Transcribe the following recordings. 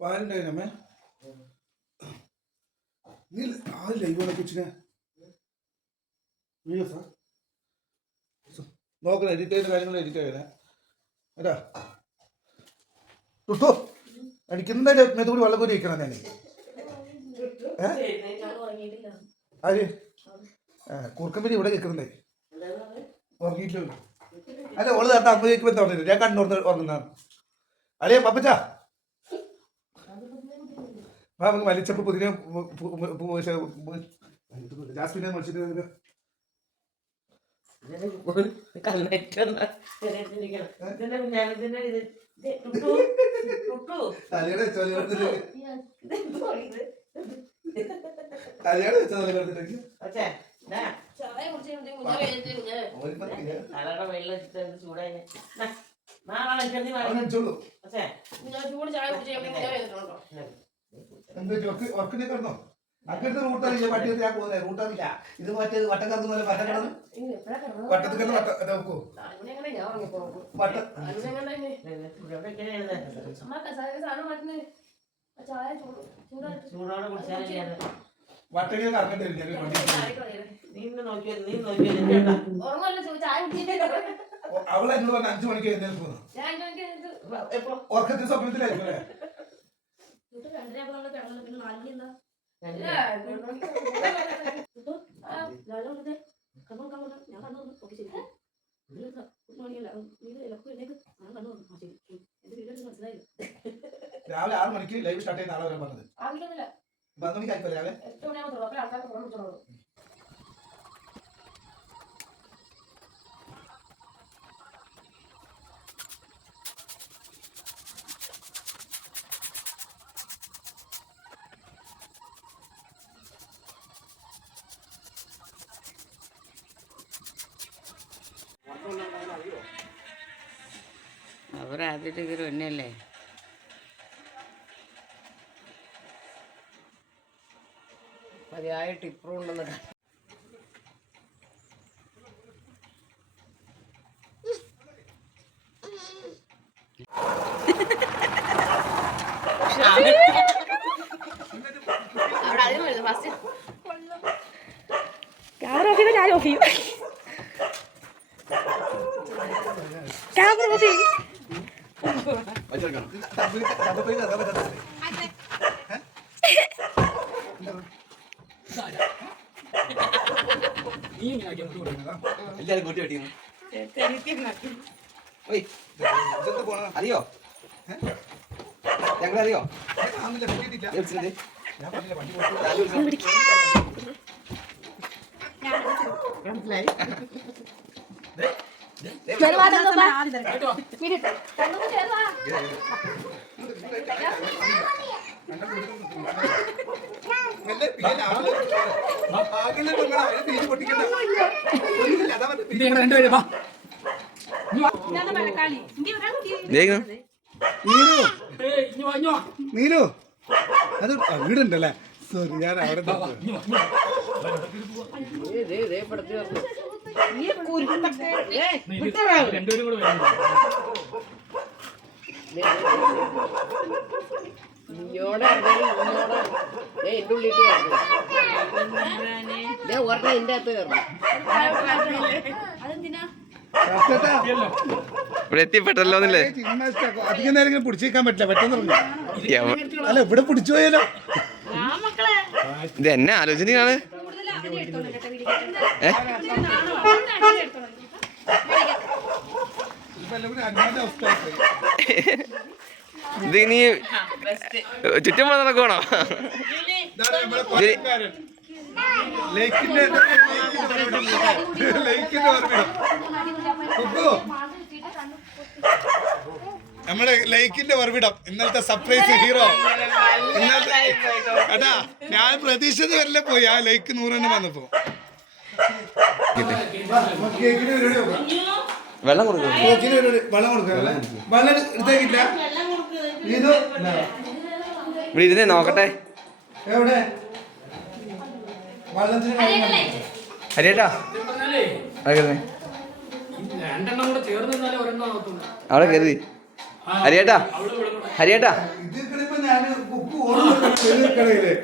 പാലുണ്ടായിരുന്നമ്മേ നീ ആ ലൈവാണ് കൊച്ചിനെ നോക്കണം എഡിറ്റ് ചെയ്യുന്ന കാര്യങ്ങൾ എഡിറ്റ് ചെയ്യണേ അതാ ടുട്ടോ എനിക്ക് എന്തായാലും മെതുകൂടി വെള്ളം കൂടി വയ്ക്കണം ഞാൻ ആര് കുറുക്കമ്പരി ഇവിടെ കേൾക്കുന്നുണ്ടേ ഉറങ്ങിയിട്ടില്ല അല്ല ഓള് നേരത്തെ അമ്മയ്ക്ക് എന്താ പറഞ്ഞത് ഞാൻ കണ്ണൂർന്ന് ഉറങ്ങുന്നതാണ് അല്ലേ പപ്പച്ചാ നമുക്ക് വലിച്ചപ്പോൾ പുതിയ ജാസ്മിനെ മത്സരിക്കുന്നത് ഉറക്കിനെ കിടന്നോ അങ്ങനത്തെ റൂട്ടറില്ല പട്ടി ഞാൻ പോകുന്നത് റൂട്ടറില്ല ഇത് മറ്റേ വട്ടം കറങ്ങുന്ന വട്ടം കിടന്ന് വട്ടത്തിൽ കിടന്ന് വട്ടം നോക്കൂ വട്ടങ്ങനെ കറങ്ങട്ടെ അവൾ എന്നോട് പറഞ്ഞ 5 മണിക്ക് എഴുന്നേറ്റ് പോകുന്നു ഉറക്കത്തിന് സ്വപ്നത്തിലായിരിക്കും അല്ലേ രാവിലെ 6 മണിക്ക് ലൈവ് സ്റ്റാർട്ട് ചെയ്യുന്ന ആളെ വരാൻ പറഞ്ഞത് 12 മണിക്ക് ആയിപ്പോ രാവിലെ അവരാദ്യത്തെ ഇവർ ഒന്നല്ലേ മതിയായിട്ട് ഇപ്പുറം ഉണ്ടെന്ന് ക്യാമറ ഓഫ് ചെയ്താൽ ഞാൻ ഓഫ് ചെയ്യും ക്യാമറ ഓഫ് ചെയ്യും എല്ലാരും കൂട്ടി വെട്ടിയിരുന്നു അറിയോ ഞങ്ങളറിയോ നീലു അത് വീടുണ്ടല്ലേ സോറി ഞാൻ അവിടെ ഇവിടെ എത്തിപ്പെട്ടല്ലോ എന്നല്ലേ അധികം നേരം ഇങ്ങനെ പിടിച്ചേക്കാൻ പറ്റില്ല പെട്ടെന്ന് അല്ല ഇവിടെ പിടിച്ചു പോയാലോ ഇത് എന്നെ ആലോചനയാണ് ഇത് നീ ചുറ്റും നടക്കണോ നമ്മുടെ ലൈക്കിന്റെ ഉറവിടം ഇന്നലത്തെ സർപ്രൈസ് ഹീറോ ഇന്നലത്തെ അടാ ഞാൻ പ്രതീക്ഷിച്ചത് വരെ പോയി ആ ലൈക്ക് 100 വന്നപ്പോ വെള്ളം കൊടുക്കും വെള്ളം കൊടുക്കുക വെള്ളം എടുത്തേക്കില്ല ഇത് ഇവിടെ ഇരുന്നേ നോക്കട്ടെ എവിടെ വെള്ളത്തിന് ഹരിയേട്ടാ അവിടെ കരുതി ഹരിയേട്ടാ ഹരിയേട്ടാ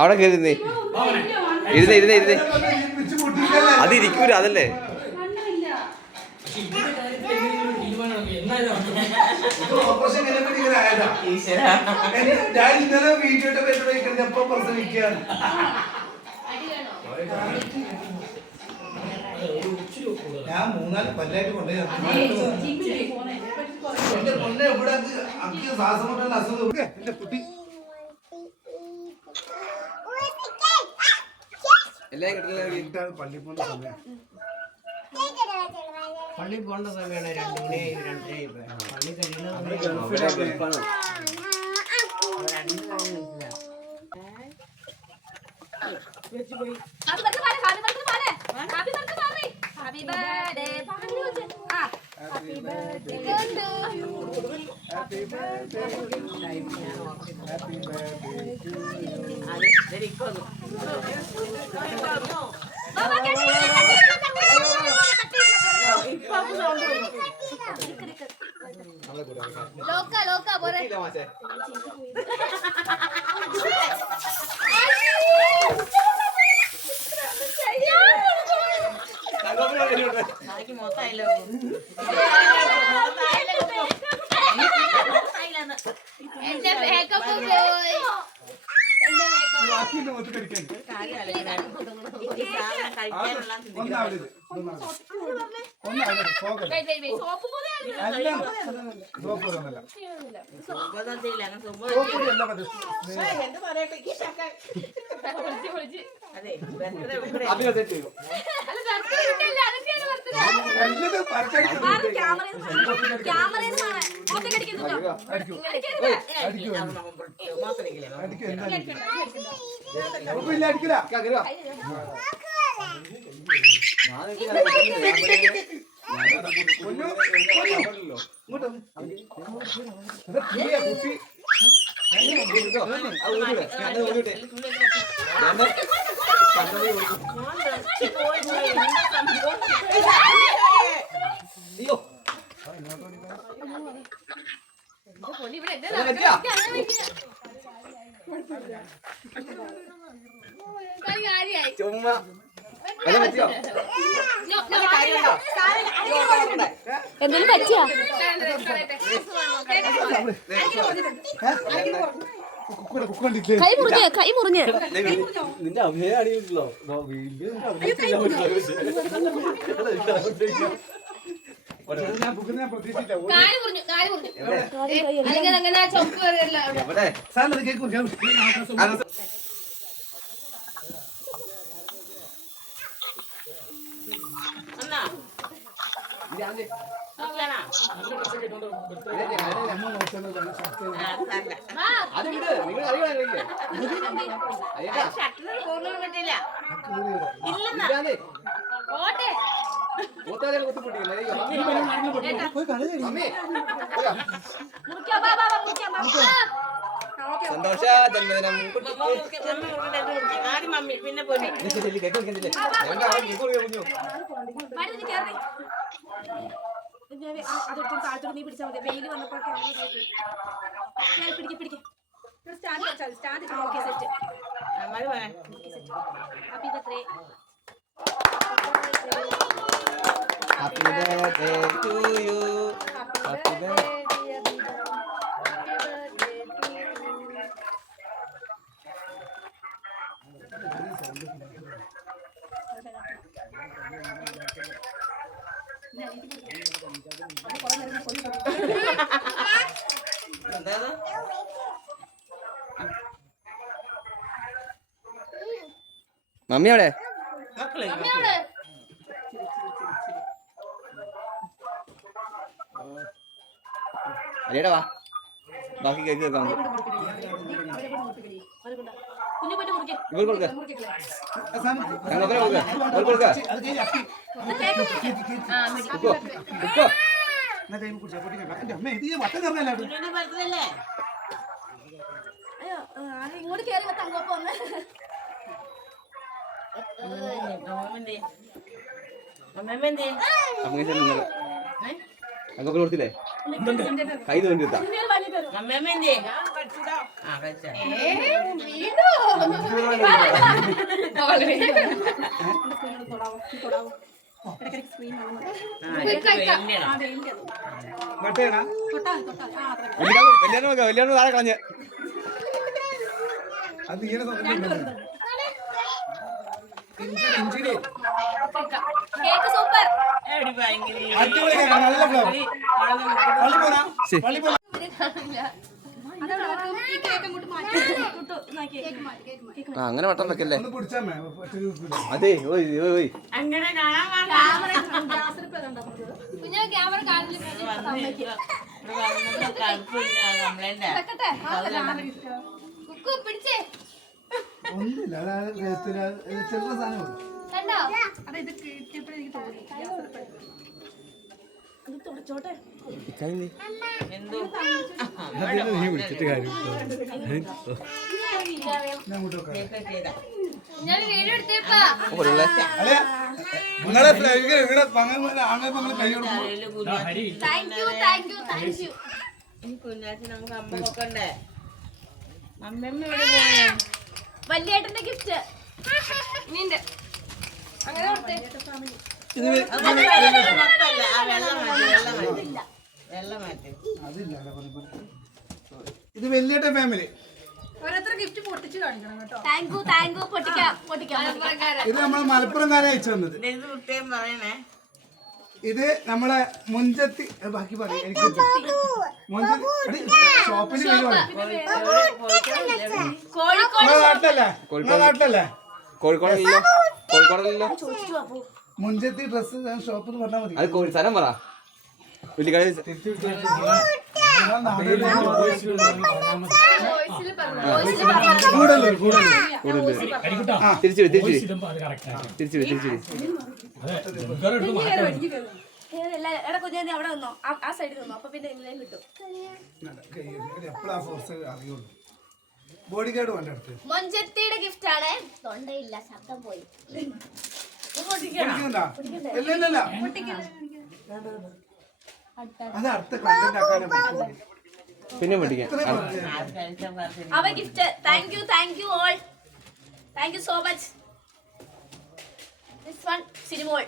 അവിടെ കരുതി ഇരുന്നേ ഇരുന്നേ ഇരുന്നേ അത് ഇരിക്കൂല അതല്ലേ ഞാൻ ഇന്നലെ വീഡിയോയുടെ പേര് എപ്പോ പ്രസവിക്കുകയാണ് ഞാൻ 3-4 കൊല്ലായിട്ട് കൊണ്ടുപോയി എന്റെ പൊന്നെ ഇവിടെ അക്കിയ ശ്വാസം മുട്ടുള്ള അസുഖം എന്റെ കുട്ടി പള്ളി പോകേണ്ട സമയം പള്ളി പോകേണ്ട സമയമാണ് 2 മണി 2:30 പള്ളി കഴിയുന്ന ലോക്ക ലോക്ക പോരെ എന്റെ മേക്കപ്പ് പോയി ചുമ്മാ എന്തെങ്കിലും പറ്റിയാ കൈ മുറിഞ്ഞ് കൈ മുറിഞ്ഞ് നിന്റെ അഭിനയം അടിയില്ലോ കാല് മുറിഞ്ഞു കാല് മുറിഞ്ഞു അല്ലെങ്കിൽ അങ്ങനെ ചൊപ്പ് കയറിയല്ല സന്തോഷ ജന്മദിനം മമ്മി പിന്നെ അതൊട്ടും താഴത്തോട് നീ പിടിച്ചാൽ മതി വെയിൽ വന്നപ്പോൾ പിടിക്കും പിടിക്കും സ്റ്റാൻഡ് വെച്ചാൽ stand okay set happy birthday happy birthday to you happy birthday mummy അവിടെ അരിയടാ വാ ബാക്കി കേക്ക് കേൾക്കാം കുഞ്ഞു കുഞ്ഞു മുറിക്ക്. ഇവർ കൊടുക്ക ഞങ്ങൾക്ക് കൊടുക്ക ഇവർ കൊടുക്ക ഉപ്പോ ഉപ്പോ അയ്യോ ഇങ്ങോട്ട് കേറി തങ്കോപ്പ വന്ന് ഞങ്ങൾക്ക് കൊടുത്തില്ലേ കൈ തോന്നിട്ടാ വലിയ താഴെ കളഞ്ഞ് അത് ഇങ്ങനെ കേക്ക് സൂപ്പർ. അടിപൊളി കേക്കാ, നല്ല ഫ്ലേവർ. പള്ളി പോരാ പള്ളി പോരാ അങ്ങനെ വട്ടം വെക്കല്ലേ ഒന്ന് പിടിച്ചാമേ അതെ ഓയ് ഓയ് കുഞ്ഞു ക്യാമറ കാണില്ല. കുക്കു പിടിച്ചേ ഒന്നുമില്ല അതാണ് ചെറുത സാധനം കണ്ടോ? നീ വിളിച്ചിട്ട് കാര്യം ഞാൻ അങ്ങോട്ട് വെക്കാം ഞാൻ വീഡിയോ എടുത്തേപ്പാ. അല്ലേ നിങ്ങളെ ഇവിടെ അങ്ങനെ പങ്ങളെ കൈ കൊടുക്കും thank you thank you thank you. കുഞ്ഞാച്ചി നമുക്ക് അമ്മ നോക്കണ്ടേ? അമ്മമ്മ ഇവിടെ പോയാ? വലിയേട്ടന്റെ ഗിഫ്റ്റ് നീണ്ട് അങ്ങനെ കൊടുത്തേ. മൊത്തമല്ല ആ വെള്ളം മാറ്റി വെള്ളം മാറ്റി അതില്ല ഇത് വലിയ ഫാമിലി. താങ്ക് യു പൊട്ടിക്കാം പൊട്ടിക്കാം. ഇത് നമ്മളെ മലപ്പുറംകാരെ അയച്ചു തന്നത്. ഇത് പ്രത്യേകം പറയണേ. ഇത് നമ്മളെ മുഞ്ചത്തി ബാക്കി പറയാം എനിക്ക് ഷോപ്പിന് പേര് പറയാം. കോഴിക്കോട് നിങ്ങളെ നാട്ടിലല്ലേ നിങ്ങളെ നാട്ടിലല്ലേ കോഴിക്കോടല്ലോ കോഴിക്കോടല്ലോ മുഞ്ചത്തി ഡ്രസ് ഷോപ്പ് എന്ന് പറഞ്ഞാൽ മതി. അത് സ്ഥലം പറ വലിയ കളി കൂടുതൽ കൂടുതൽ തിരിച്ചു തിരിച്ചു എടാ കുഞ്ഞാ അവിടെ നിന്നോ ആ സൈഡിൽ നിന്നോ അപ്പൊ പിന്നെ എങ്ങനെ കിട്ടും. എപ്പോഴാ ഫോഴ്സ് അറിയുള്ളൂ. ബോഡി ഗാർഡ് വേണ്ട അടുത്ത് മൊഞ്ചത്തിയുടെ ഗിഫ്റ്റ് ആണ്. തൊണ്ടയില്ല ശബ്ദം പോയി. പൊട്ടിക്കണ്ടാ? ഇല്ല ഇല്ല ഇല്ല അത് അടുത്ത കണ്ടന്റ് ആക്കാനും പറ്റും. പിന്നെ പഠിക്കാൻ അവ gift thank you all thank you so much. This one Sinimol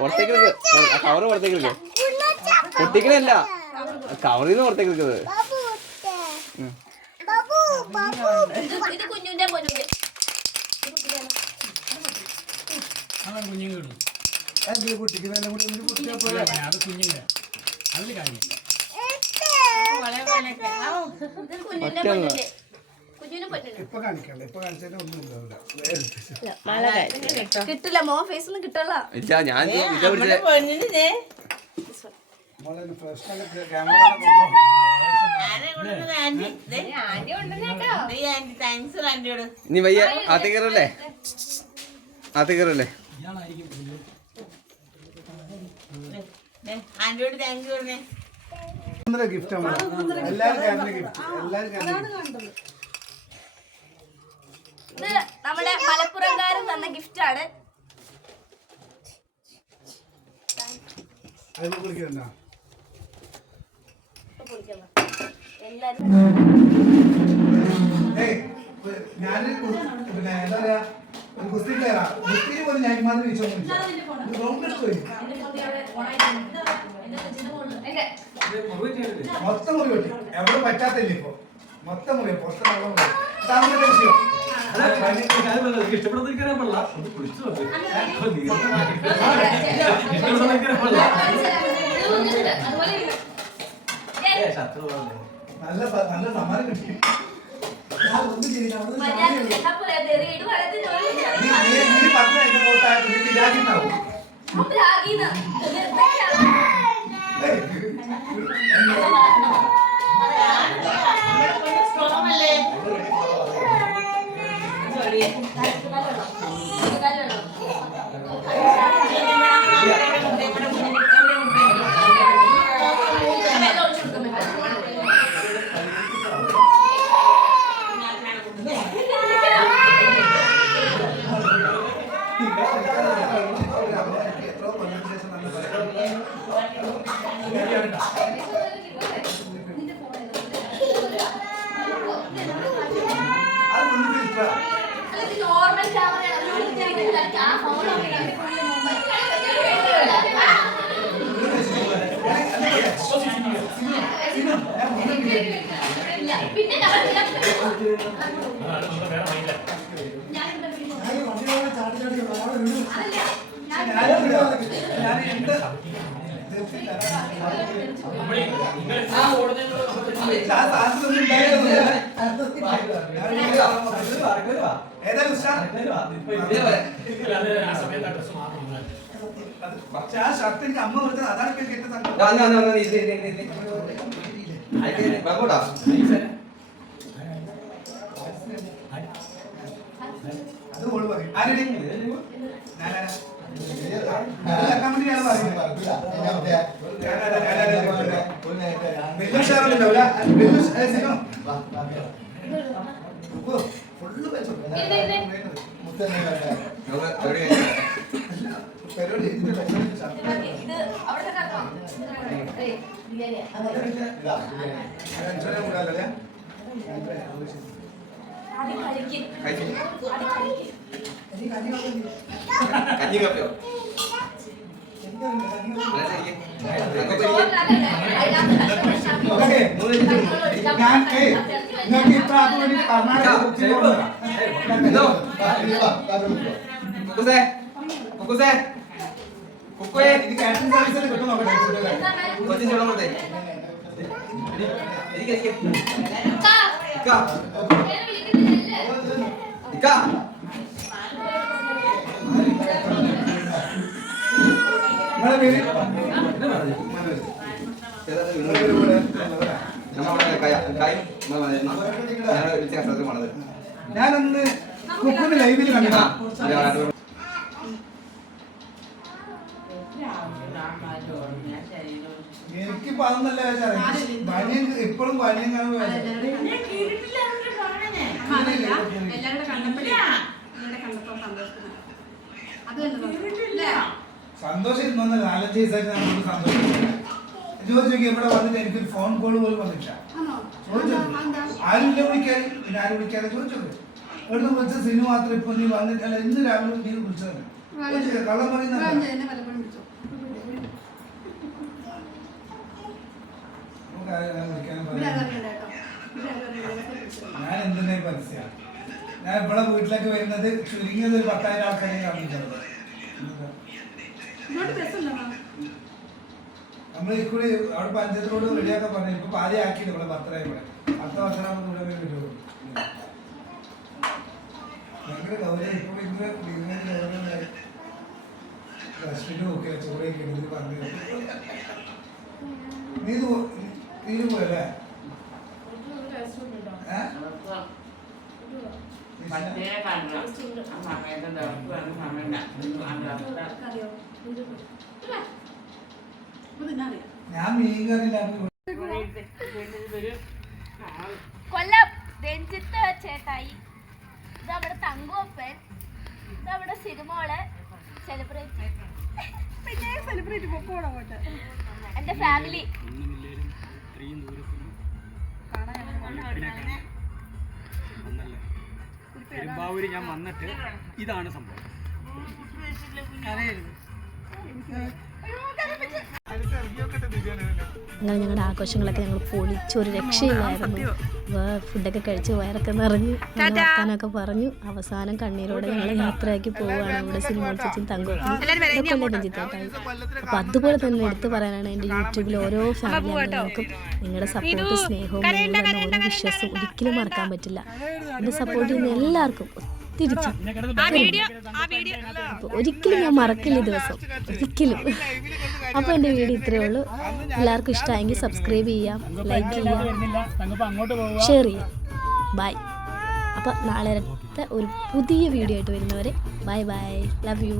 പുറത്തേക്ക് കവറ് പുറത്തേക്ക് പൊട്ടിക്കണല്ല കവറിൽ നിന്ന് പുറത്തേക്ക് എടുക്കുന്നത്. ഇത് കുഞ്ഞുന്റെ പൊന്നുന്റെ പൊട്ടിക്കുന്നതിനെ കൂടി ഒന്ന് പൊട്ടിയാ പോരാ. ഇത് കുഞ്ഞുന്റെ പൊന്നുന്റെ കുഞ്ഞിന് പൊന്നുണ്ട്. ഇപ്പൊ കാണിക്കണ്ട ഇപ്പൊ കാണിച്ചാൽ ഒന്നും ഉണ്ടാവില്ല. കിട്ടില്ല മോ ഫേസ് ഒന്നും കിട്ടല്ല. ഇല്ല ഞാൻ വിളിച്ചത് മോളെ പ്രശ്നമൊക്കെ ക്യാമറ ഇനി വയ്യ ആദ്യ കയറല്ലേ ആദ്യ കയറല്ലേ ആന്റിയോട് താങ്ക് യു പറഞ്ഞേ. ഗിഫ്റ്റ് എല്ലാരും ക്യാമറ ഗിഫ്റ്റ് എല്ലാരും ക്യാമറ ഇത് നമ്മുടെ മലപ്പുറംകാരൻ തന്ന ഗിഫ്റ്റ് ആണ്. ഞാൻ പിന്നെ എന്താ പറയാ ഒരു കുസ്തി പ്ലെയറാ. കുസ്തിയിൽ പോലും ഞാൻ മാത്രം വിളിച്ചോന്നില്ല. മൊത്തം മുറി വെട്ടി എവിടെ പറ്റാത്തില്ല ഇപ്പൊ മൊത്തം മുറി പുറത്തെ വെള്ളം മുറി അതാണ് വിഷയം. നല്ല നല്ല സമ്മാനം കിട്ടി. ഞാൻ ഒന്നും ചെയ്തില്ല. നീ പറഞ്ഞു അതിന്റെ പുറത്തായിട്ട് ഇതാക്കിണ്ടാവും. നോർമൽ ക്യാമറയാണ് ആ ഫോൺ പിന്നെ പക്ഷെ ആ ഷർട്ട് എനിക്ക് അമ്മ കൊടുത്തത് അതാണ് അത് ഓള് പറയും ആരുടെ ഫുള്ള് പരിപാടി ഞാനന്ന് കുക്കിന്റെ ലൈവിൽ കണ്ടു. എനിക്കിപ്പോ അതൊന്നല്ല ബനിയൻ ഇപ്പോഴും ബനിയൻ സന്തോഷം ഇരുന്ന 4-5 ദിവസമായിട്ട് നമുക്ക് സന്തോഷം ചോദിച്ചു. ഇവിടെ വന്നിട്ട് എനിക്കൊരു ഫോൺ കോൾ പോലും വന്നില്ല. ചോദിച്ചു ആരുമില്ല വിളിക്കാൻ, പിന്നെ ആരും വിളിക്കാതെ ചോദിച്ചത് എവിടെ വിളിച്ച സിനിമ മാത്രം ഇപ്പൊ നീ വന്നിട്ട് അല്ല ഇന്ന് രാവിലെ നീ വിളിച്ചത് കള്ളം പറയുന്ന ഞാൻ എന്തിനാ പരസ്യം. ഞാൻ ഇവിടെ വീട്ടിലേക്ക് വരുന്നത് ചുരുങ്ങിയത് ഒരു 10,000 ആൾക്കാരെ കാണിക്കുന്നത്. നമ്മൾ ഇക്കൂടി അവിടെ പഞ്ചായത്തിനോട് റെഡിയാക്കാൻ പറഞ്ഞു. ഇപ്പൊ പാതി ആക്കിയിട്ട് ഇവിടെ 10,000 ഇവിടെ അടുത്ത വർഷം കൂടെ വരുള്ളൂ. ഭയങ്കര ഗൗരവം. ഇപ്പൊ ഇങ്ങനെ നോക്കിയ ചോറൊക്കെ ഇതിൽ പറഞ്ഞു നീ പോയല്ലേ ഞാൻ മീൻ കറി കൊല്ലം രഞ്ജിത്ത് ചേട്ടായി, ഇതവിടെ തങ്കുവപ്പൻ, ഇതവിടെ സിനിമോള് സെലിബ്രേറ്റ് എന്റെ ഫാമിലി. പെരുമ്പാവൂര് ഞാൻ വന്നിട്ട് ഇതാണ് സംഭവം. അങ്ങനെ ഞങ്ങളുടെ ആഘോഷങ്ങളൊക്കെ ഞങ്ങൾ പൊളിച്ചൊരു രക്ഷയില്ലായിരുന്നു. ഫുഡൊക്കെ കഴിച്ച് വയറൊക്കെ നിറഞ്ഞ് വർത്താനൊക്കെ പറഞ്ഞു. അവസാനം കണ്ണീരോടെ ഞങ്ങൾ യാത്രയാക്കി പോവുകയാണ്. ഇവിടെ സിനിമ ചേച്ചി തങ്കുവപ്പനും രഞ്ജിത്തേട്ടായി. അപ്പോൾ അതുപോലെ തന്നെ എടുത്തു പറയാനാണ് എൻ്റെ യൂട്യൂബിൽ ഓരോ ഫാമിലി അംഗങ്ങൾക്കും നിങ്ങളുടെ സപ്പോർട്ട്, സ്നേഹവും, ഓരോ വിശ്വാസവും ഒരിക്കലും മറക്കാൻ പറ്റില്ല. എൻ്റെ സപ്പോർട്ട് ചെയ്യുന്ന എല്ലാവർക്കും തിരിച്ചു അപ്പോൾ ഒരിക്കലും ഞാൻ മറക്കില്ല ഈ ദിവസം, ഒരിക്കലും. അപ്പോൾ എൻ്റെ വീഡിയോ ഇത്രയേ ഉള്ളൂ. എല്ലാവർക്കും ഇഷ്ടമായെങ്കിൽ സബ്സ്ക്രൈബ് ചെയ്യാം, ലൈക്ക് ചെയ്യാം, ഷെയർ ചെയ്യാം. ബൈ. അപ്പോൾ നാളത്തെ ഒരു പുതിയ വീഡിയോ ആയിട്ട് വരുന്നവരെ ബൈ ബൈ, ലവ് യു.